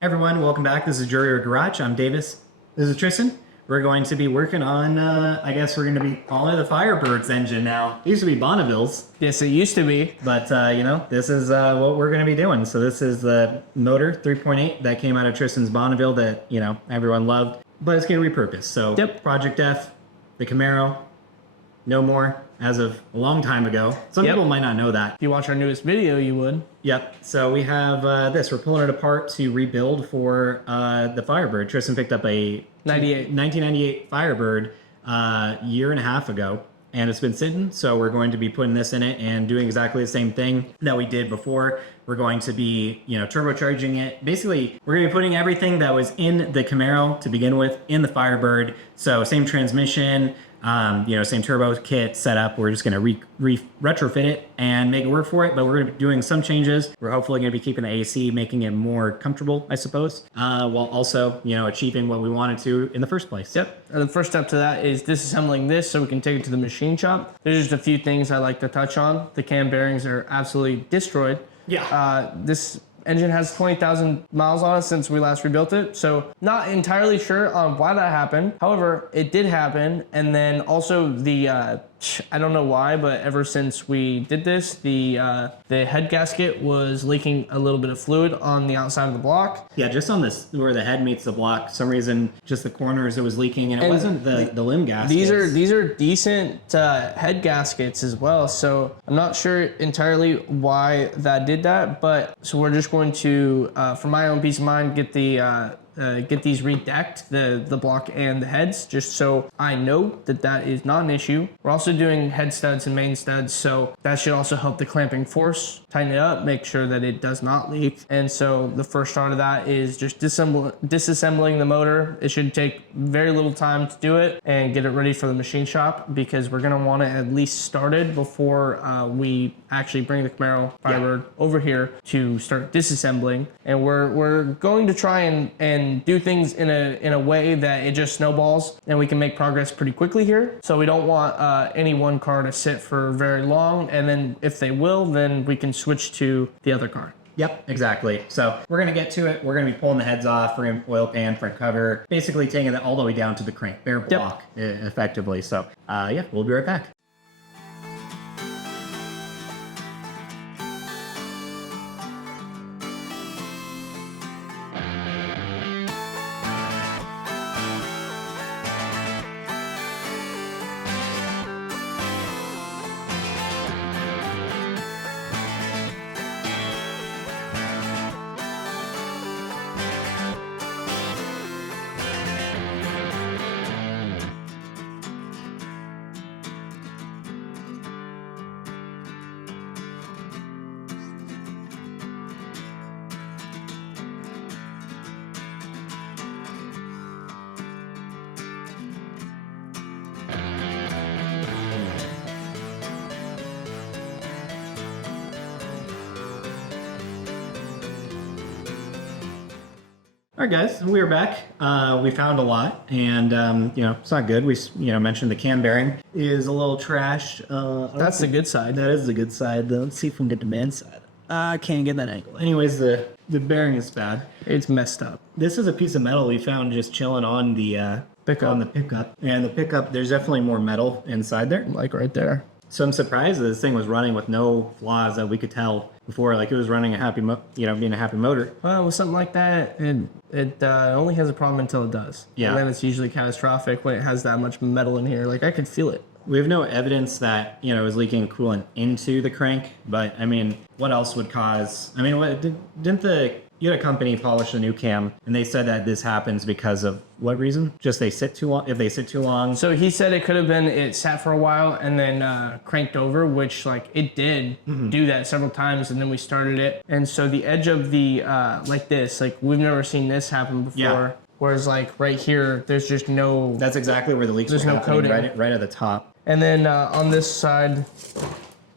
Everyone, welcome back. This is Jury or Garage. I'm Davis. This is Tristan. We're going to be working on, I guess we're going to be calling it the Firebird's engine now. It used to be Bonneville's. Yes, it used to be. But, this is what we're going to be doing. So this is the motor 3.8 that came out of Tristan's Bonneville that, everyone loved. But it's getting repurposed. So Yep. Project F, the Camaro, no more as of a long time ago. Some Yep. people might not know that. If you watch our newest video, you would. Yep. So we have this. We're pulling it apart to rebuild for the Firebird. Tristan picked up a 1998 Firebird a year and a half ago, and it's been sitting. So we're going to be putting this in it and doing exactly the same thing that we did before. We're going to be, turbocharging it. Basically, we're going to be putting everything that was in the Camaro to begin with in the Firebird. So same transmission, same turbo kit setup. We're just going to retrofit it and make it work for it, but we're going to be doing some changes. We're hopefully going to be keeping the AC, making it more comfortable, I suppose, while also, achieving what we wanted to in the first place. Yep. And the first step to that is disassembling this so we can take it to the machine shop. There's just a few things I like to touch on. The cam bearings are absolutely destroyed. Yeah. This engine has 20,000 miles on it since we last rebuilt it, so not entirely sure on why that happened. However, it did happen, and then also the I don't know why, but ever since we did this, the head gasket was leaking a little bit of fluid on the outside of the block. Yeah, just on this where the head meets the block, for some reason, just the corners it was leaking, and it wasn't the limb gaskets. These are decent head gaskets as well, so I'm not sure entirely why that did that, but so we're just going to, for my own peace of mind, get these redecked, the block and the heads, just so I know that is not an issue. We're also doing head studs and main studs, so that should also help the clamping force, tighten it up, make sure that it does not leak. And so the first start of that is just disassembling the motor. It should take very little time to do it and get it ready for the machine shop, because we're gonna want it at least started before we actually bring the Camaro Firebird over here to start disassembling. And we're going to try and do things in a way that it just snowballs and we can make progress pretty quickly here. So we don't want any one car to sit for very long, and then if they will, then we can switch to the other car. Yep, exactly. So we're going to get to it. We're going to be pulling the heads off. We're going to oil pan, front cover, basically taking it all the way down to the crank, bare block, effectively. So we'll be right back. All right, guys, we're back. We found a lot, and it's not good. We mentioned the cam bearing is a little trash. That's the good side. That is the good side. Let's see if we can get the bad side. I can't get that angle. Anyways, the bearing is bad. It's messed up. This is a piece of metal we found just chilling on the pickup. And the pickup, there's definitely more metal inside there, like right there. So I'm surprised that this thing was running with no flaws that we could tell before. Like, it was running a happy, being a happy motor. Well, with something like that, it only has a problem until it does. Yeah. And then it's usually catastrophic when it has that much metal in here. Like, I could feel it. We have no evidence that, it was leaking coolant into the crank, but what else would cause, you had a company polish a new cam, and they said that this happens because of what reason? Just if they sit too long. So he said it could have been it sat for a while and then cranked over, which it did do that several times, and then we started it. And so the edge of the, we've never seen this happen before. Yeah. Whereas right here, there's just no... That's exactly where the leaks were happening, right at the top. And then on this side...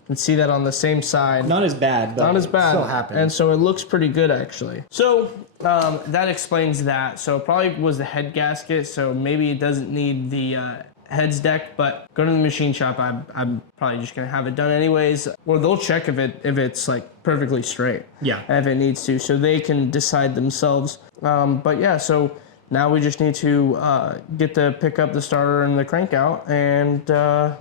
And see that on the same side. Not as bad, but still happens. And so it looks pretty good, actually. So that explains that. So it probably was the head gasket, so maybe it doesn't need the heads decked, but go to the machine shop. I'm probably just gonna have it done anyways. Or they'll check if it's like perfectly straight. Yeah. If it needs to, so they can decide themselves But yeah, so now we just need to get the pickup, the starter, and the crank out, and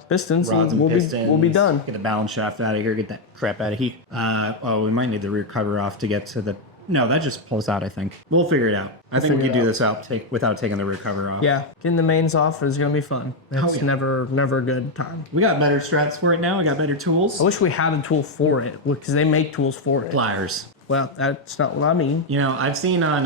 pistons. Rods and we'll pistons. be done. Get the balance shaft out of here. Get that crap out of here. Oh, we might need the rear cover off to get to the. No, that just pulls out. I think we'll figure it out. I think we can do this without taking the rear cover off. Yeah, getting the mains off is gonna be fun. It's never a good time. We got better struts for it now. We got better tools. I wish we had a tool for it because they make tools for it. Pliers. Well, that's not what I mean. You know, I've seen on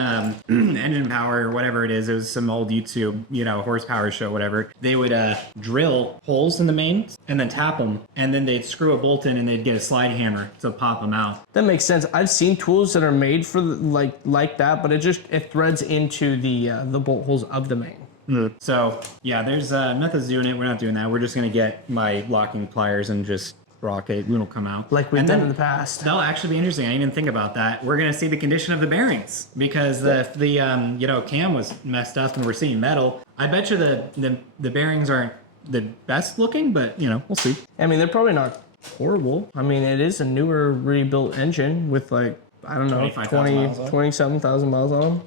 Engine Power or whatever it is, some old YouTube, horsepower show, whatever. They would drill holes in the mains and then tap them, and then they'd screw a bolt in and they'd get a slide hammer to pop them out. That makes sense. I've seen tools that are made for like that, but it threads into the bolt holes of the main. So yeah, there's methods doing it. We're not doing that. We're just gonna get my locking pliers and just rock it. It'll come out like we've done in the past. That'll actually be interesting. I didn't even think about that. We're gonna see the condition of the bearings because the cam was messed up and we're seeing metal. I bet you the bearings aren't the best looking, but we'll see. I mean, they're probably not horrible. I mean, it is a newer rebuilt engine with like, I don't know, 27,000 miles on them.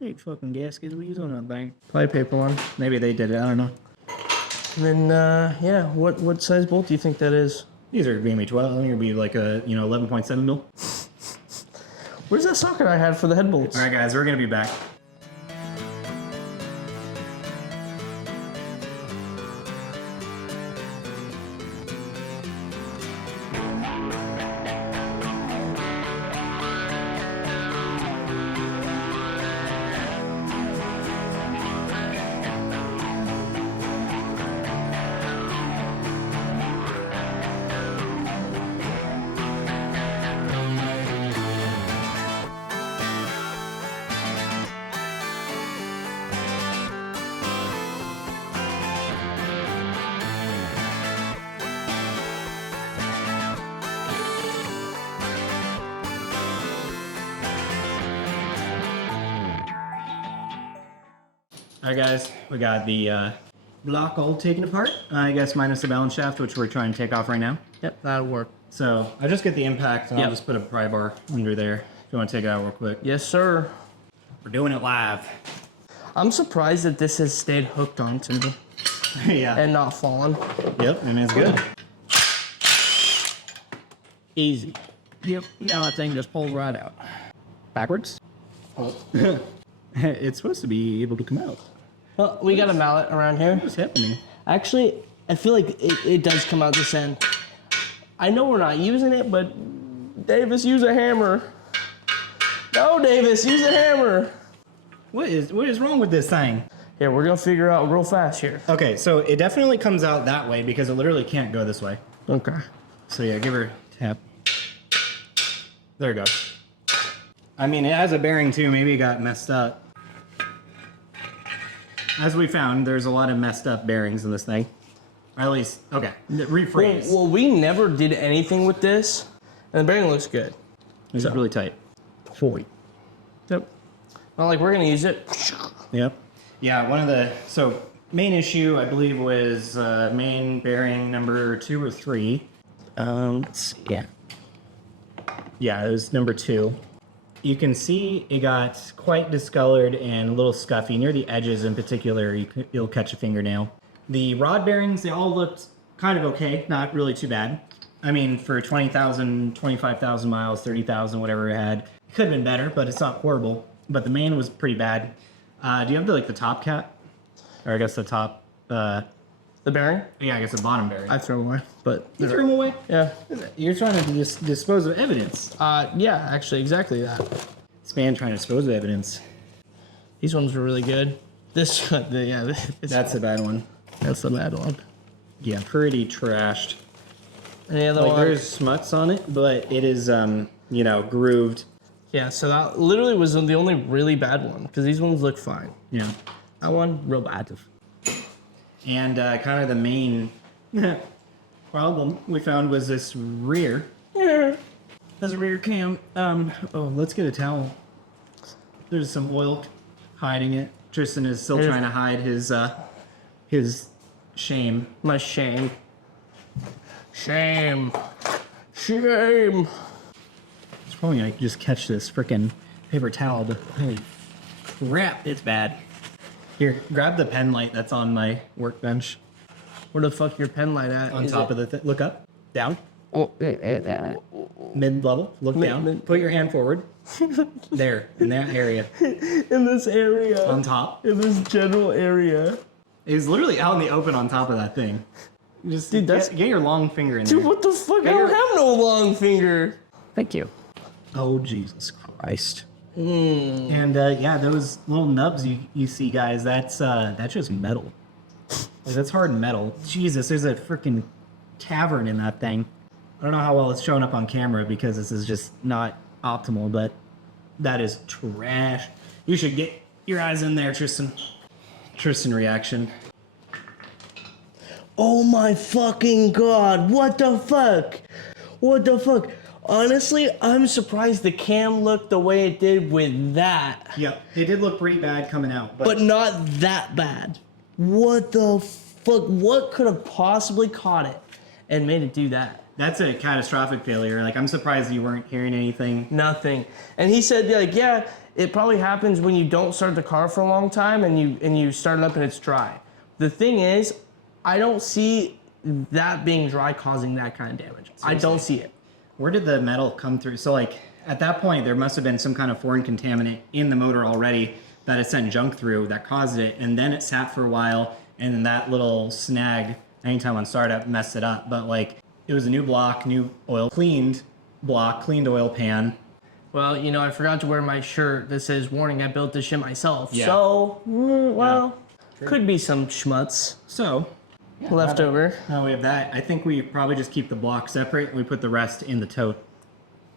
Hey, fucking gaskets we use on that thing. Probably paper one. Maybe they did it. I don't know. And then, yeah, what size bolt do you think that is? These are gonna be 12. I think it'll be like a 11.7 mil. Where's that socket I had for the head bolts? All right, guys, we're gonna be back. All right, guys, we got the block all taken apart. I guess minus the balance shaft, which we're trying to take off right now. Yep, that'll work. So I just get the impact, and I'll just put a pry bar under there if you want to take it out real quick. Yes, sir. We're doing it live. I'm surprised that this has stayed hooked onto me Yeah. and not fallen. Yep, and it's good. Easy. Yep. Now that thing just pulls right out. Backwards? Oh. It's supposed to be able to come out. Well, we got a mallet around here. What's happening? Actually, I feel like it does come out this end. I know we're not using it, but Davis, use a hammer. No, Davis, use a hammer. What is wrong with this thing? Yeah, we're gonna figure out real fast here. Okay, so it definitely comes out that way because it literally can't go this way. Okay. So yeah, give her a tap. There you go. I mean, it has a bearing too. Maybe it got messed up. As we found, there's a lot of messed up bearings in this thing. Or at least, okay, rephrase. Well, we never did anything with this, and the bearing looks good. It's really tight. Fully. Yep. Not like we're gonna use it. Yep. Yeah, so main issue, I believe, was main bearing number 2 or 3. Let's see. Yeah, it was number 2. You can see it got quite discolored and a little scuffy. Near the edges in particular, you'll catch a fingernail. The rod bearings, they all looked kind of okay, not really too bad. I mean, for 20,000, 25,000 miles, 30,000, whatever it had, it could have been better, but it's not horrible. But the main was pretty bad. Do you have the top cap? Or I guess the top, The bearing? yeah, I guess the bottom bearing. I throw away, but You threw them away? yeah. You're trying to dispose of evidence. Yeah, actually, exactly that. This man trying to dispose of evidence. These ones are really good. This, That's a bad one. that's the bad one. Yeah, pretty trashed. Any other Like one? there's smuts on it, but it is, grooved. Yeah, so that literally was the only really bad one because these ones look fine. Yeah. That one, real bad. And kind of the main problem we found was this rear. Yeah. That's a rear cam. Let's get a towel. There's some oil hiding it. Tristan is still trying to hide his shame. My shame. Shame. Shame. It's probably gonna just catch this freaking paper towel, but holy crap, it's bad. Here, grab the pen light that's on my workbench. Where the fuck your pen light at? On top of the look up, down. Mid-level, look down. Put your hand forward. There, in that area. in this area. On top. In this general area. It's literally out in the open on top of that thing. Just Dude, that's... get your long finger in Dude, there. what the fuck? I don't have no long finger. Thank you. Oh, Jesus Christ. Mm. And yeah, those little nubs you see, guys, that's just metal. Like, that's hard metal. Jesus, there's a freaking cavern in that thing. I don't know how well it's showing up on camera because this is just not optimal, but that is trash. You should get your eyes in there, Tristan. Tristan reaction. Oh my fucking god, what the fuck? What the fuck? Honestly, I'm surprised the cam looked the way it did with that. Yep, it did look pretty bad coming out, but not that bad. What the fuck? What could have possibly caught it and made it do that? That's a catastrophic failure. Like, I'm surprised you weren't hearing anything. Nothing. And he said, like, yeah, it probably happens when you don't start the car for a long time and you start it up and it's dry. The thing is, I don't see that being dry causing that kind of damage. Seriously? I don't see it. Where did the metal come through? So, like, at that point, there must have been some kind of foreign contaminant in the motor already that it sent junk through that caused it, and then it sat for a while, and then that little snag, anytime on startup, messed it up. But, like, it was a new block, new oil, cleaned block, cleaned oil pan. Well, you know, I forgot to wear my shirt that says, warning, I built this shit myself. Yeah. So, well, could be some schmutz. So, left over. Now we have that. I think we probably just keep the block separate, and we put the rest in the tote.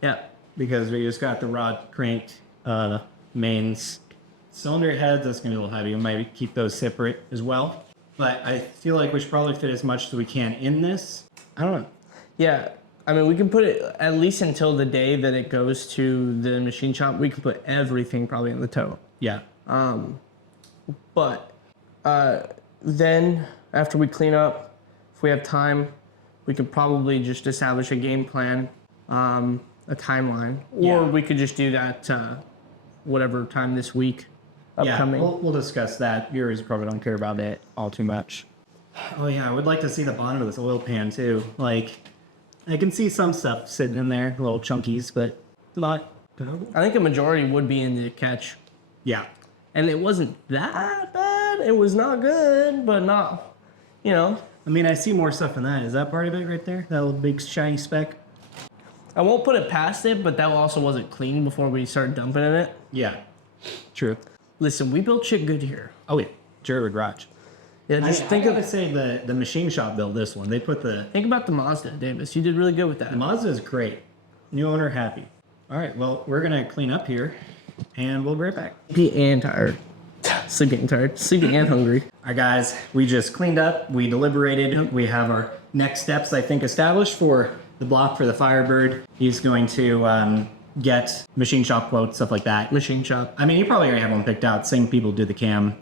Yeah. Because we just got the rod cranked, mains. Cylinder heads, that's gonna be a little heavy. We might keep those separate as well. But I feel like we should probably fit as much as we can in this. I don't know. Yeah, I mean, we can put it at least until the day that it goes to the machine shop. We can put everything probably in the tow. Yeah. But then after we clean up, if we have time, we could probably just establish a game plan, a timeline, or we could just do that whatever time this week upcoming. Yeah, we'll discuss that. Viewers probably don't care about it all too much. Oh yeah, I would like to see the bottom of this oil pan too. Like, I can see some stuff sitting in there, little chunkies, but not. I think a majority would be in the catch. Yeah. And it wasn't that bad. It was not good, but not, you know. I mean, I see more stuff in that. Is that part of it right there? That little big shiny speck? I won't put it past it, but that also wasn't clean before we started dumping in it. Yeah. True. Listen, we built shit good here. Oh yeah. Jared Garage. Yeah, just think I gotta say the machine shop built this one. They put think about the Mazda, Davis. You did really good with that. The Mazda is great. New owner happy. All right, well, we're gonna clean up here, and we'll be right back. Sleepy and tired. Sleepy and tired. Sleepy and hungry. All right, guys, we just cleaned up. We deliberated. We have our next steps, I think, established for the block for the Firebird. He's going to get machine shop quotes, stuff like that. Machine shop. I mean, you probably already have one picked out. Same people do the cam.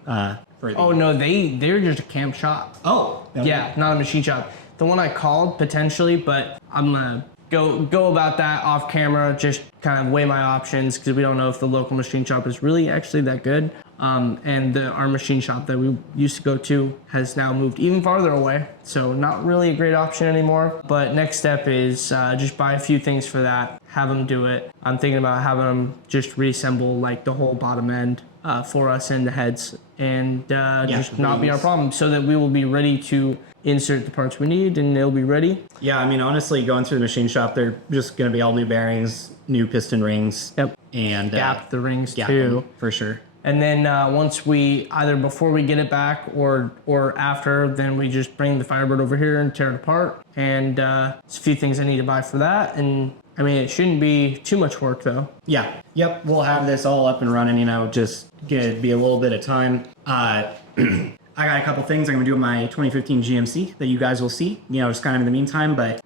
For the... Oh no, they're just a cam shop. Oh. Yeah, not a machine shop. The one I called potentially, but I'm gonna go about that off camera. Just kind of weigh my options because we don't know if the local machine shop is really actually that good. And our machine shop that we used to go to has now moved even farther away, so not really a great option anymore. But next step is just buy a few things for that, have them do it. I'm thinking about having them just reassemble like the whole bottom end for us and the heads, and just not be our problem, so that we will be ready to insert the parts we need and they'll be ready. Yeah, I mean, honestly, going through the machine shop, they're just going to be all new bearings, new piston rings. Yep. And gap the rings gap too. Them, for sure. And then once we, either before we get it back or after, then we just bring the Firebird over here and tear it apart. And there's a few things I need to buy for that. And I mean, it shouldn't be too much work though. Yeah. Yep. We'll have this all up and running, you know, just gonna be a little bit of time. I got a couple things I'm gonna do with my 2015 GMC that you guys will see, you know, just kind of in the meantime. But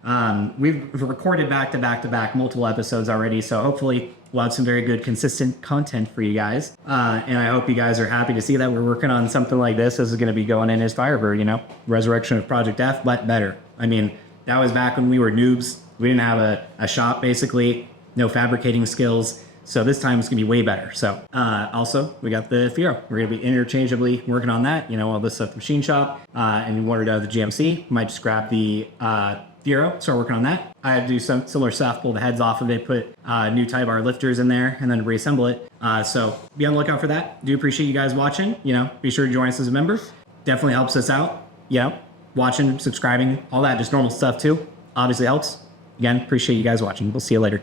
we've recorded back to back multiple episodes already, so hopefully we'll have some very good, consistent content for you guys. And I hope you guys are happy to see that we're working on something like this. This is gonna be going in as Firebird, you know, resurrection of Project F, but better. I mean, That was back when we were noobs. We didn't have a shop, basically, no fabricating skills. So this time it's gonna be way better. So also we got the Firo. We're gonna be interchangeably working on that. You know, all this stuff, the machine shop, and you wanted out of the GMC. Might just grab the Firo, start working on that. I had to do some similar stuff, pull the heads off of it, put new tie bar lifters in there, and then reassemble it. So be on the lookout for that. Do appreciate you guys watching. You know, be sure to join us as a member. Definitely helps us out. You know, watching, subscribing, all that, just normal stuff too. Obviously helps. Again, appreciate you guys watching. We'll see you later.